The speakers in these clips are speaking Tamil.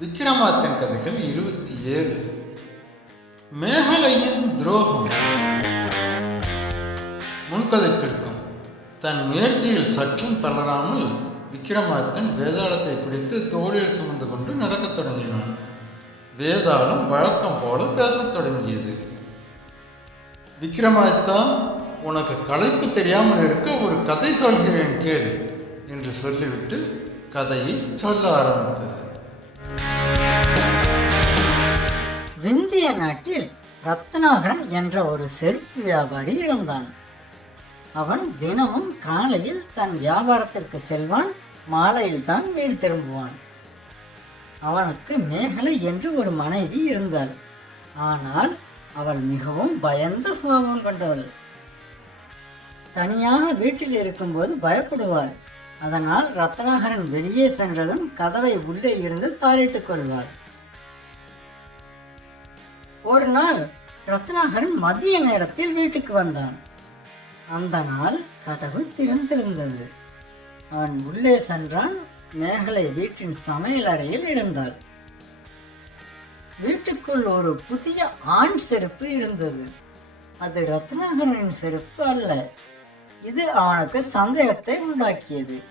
விக்ரமாத்தன் கதைகள் இருபத்தி ஏழு. மேகலையின் துரோகம். முன்கதை சுருக்கம் தன் முயற்சியில் சற்றும் தளராமல் விக்ரமாத்தன் வேதாளத்தை பிடித்து தோளில் சுமந்து கொண்டு நடக்கத் தொடங்கினான். வேதாளம் வழக்கம் போல பேசத் தொடங்கியது. விக்ரமாதித்தா உனக்கு களைப்பு தெரியாமல் இருக்க ஒரு கதை சொல்கிறேன் கேள் என்று சொல்லிவிட்டு கதையை சொல்ல ஆரம்பித்தது. விந்திய நாட்டில் ரத்னாகரன் என்ற ஒரு செருப்பு வியாபாரி இருந்தான். அவன் தினமும் காலையில் தன் வியாபாரத்திற்கு செல்வான் மாலையில் தான் வீடு திரும்புவான். அவனுக்கு மேகலை என்று ஒரு மனைவி இருந்தாள். ஆனால் அவள் மிகவும் பயந்த சுபாவம் கொண்டவள். தனியாக வீட்டில் இருக்கும்போது பயப்படுவாள். அதனால் ரத்னாகரன் வெளியே சென்றதும் கதவை உள்ளே இருந்து தாளிட்டுக் கொள்வாள். ஒரு நாள் ரத்னாகரன் மதிய நேரத்தில் வீட்டுக்கு வந்தான். அந்த நாள் கதவு திறந்திருந்தது. அவன் உள்ளே சென்றான் மேகலை வீட்டின் சமையல் அறையில் இருந்தாள். வீட்டுக்குள் ஒரு புதிய ஆண் செருப்பு இருந்தது. அது ரத்னாகரனின் செருப்பு அல்ல. இது அவனுக்கு சந்தேகத்தை உண்டாக்கியது.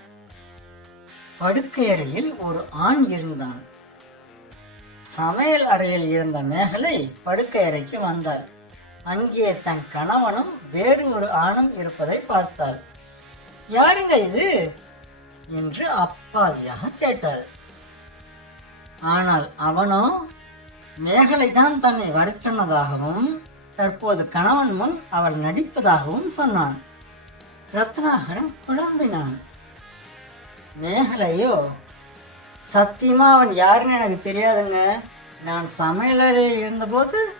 படுக்கையறையில் ஒரு ஆண் இருந்தான். சமையல் அறையில் இருந்த மேகலை படுக்கை அறைக்கு வந்தாள். அங்கே தன் கணவனும் வேறு ஒரு ஆணும் இருப்பதை பார்த்தாள். யாருங்க இது? என்று அப்பாவியாக கேட்டாள். ஆனால் அவனோ? மேகலை தான் தன்னை வரச் சொன்னதாகவும் தற்போது கணவன் முன் அவள் நடிப்பதாகவும் சொன்னான். ரத்னாகரன் குழம்பினான். மேகலையோ? சத்தியமாக அவன் யாருன்னு எனக்கு தெரியாதுங்க. நான் சமையலறையில் இருந்தபோது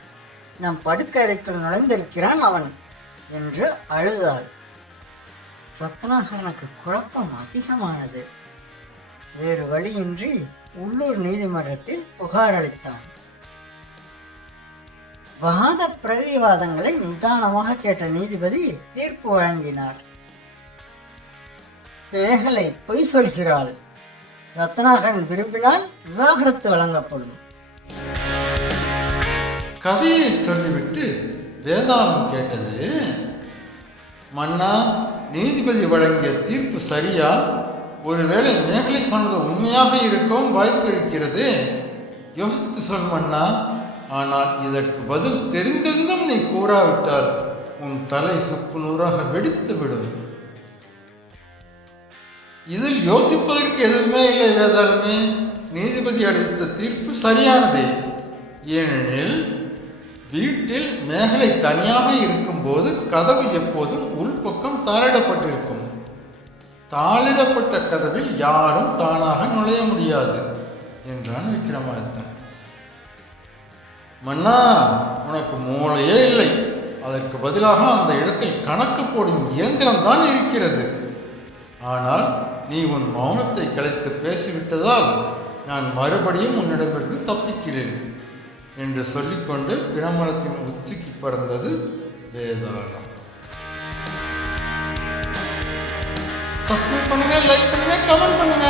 நம் படுக்கறைக்குள் நுழைந்திருக்கிறான் அவன் என்று அழுதாள். ரத்னாகரனுக்கு குழப்பம் அதிகமானது. வேறு வழியின்றி உள்ளூர் நீதிமன்றத்தில் புகார் அளித்தான். வாத பிரதிவாதங்களை நிதானமாக கேட்ட நீதிபதி தீர்ப்பு வழங்கினார். பேகலை பொய் சொல்கிறாள். ரத்னாகரன் விரும்பினால் விவாகரத்து வழங்கப்படும். கதையை சொல்லிவிட்டு வேதாளம் கேட்டது மன்னா நீதிபதி வழங்கிய தீர்ப்பு சரியா? ஒருவேளை மேகலை சொன்னது உண்மையாக இருக்கவும் வாய்ப்பு இருக்கிறது. யோசித்து சொல் மன்னா. ஆனால் இதற்கு பதில் தெரிந்திருந்தும் நீ கூறாவிட்டால் உன் தலை சுக்கு நூறாக வெடித்து விடும் இதில் யோசிப்பதற்கு எதுவுமே இல்லை வேதாளமே. நீதிபதி அளித்த தீர்ப்பு சரியானதே. ஏனெனில் வீட்டில் மேகலை தனியாக இருக்கும்போது கதவு எப்போதும் உள்பக்கம் தாளிடப்பட்டிருக்கும். தாளிடப்பட்ட கதவில் யாரும் தானாக நுழைய முடியாது என்றான் விக்ரமாதித்தன். மன்னா உனக்கு மூளையே இல்லை. அதற்கு பதிலாக அந்த இடத்தில் கணக்கு போடும் இயந்திரம் தான் இருக்கிறது. ஆனால் நீ உன் மௌனத்தை கலைத்து பேசிவிட்டதால் நான் மறுபடியும் உன்னிடமிருந்து தப்பிக்கிறேன் என்று சொல்லிக்கொண்டு பிரமணத்தின் உச்சிக்கு பறந்தது வேதாளம். சப்ஸ்கிரைப் பண்ணுங்க லைக் பண்ணுங்க கமெண்ட் பண்ணுங்க.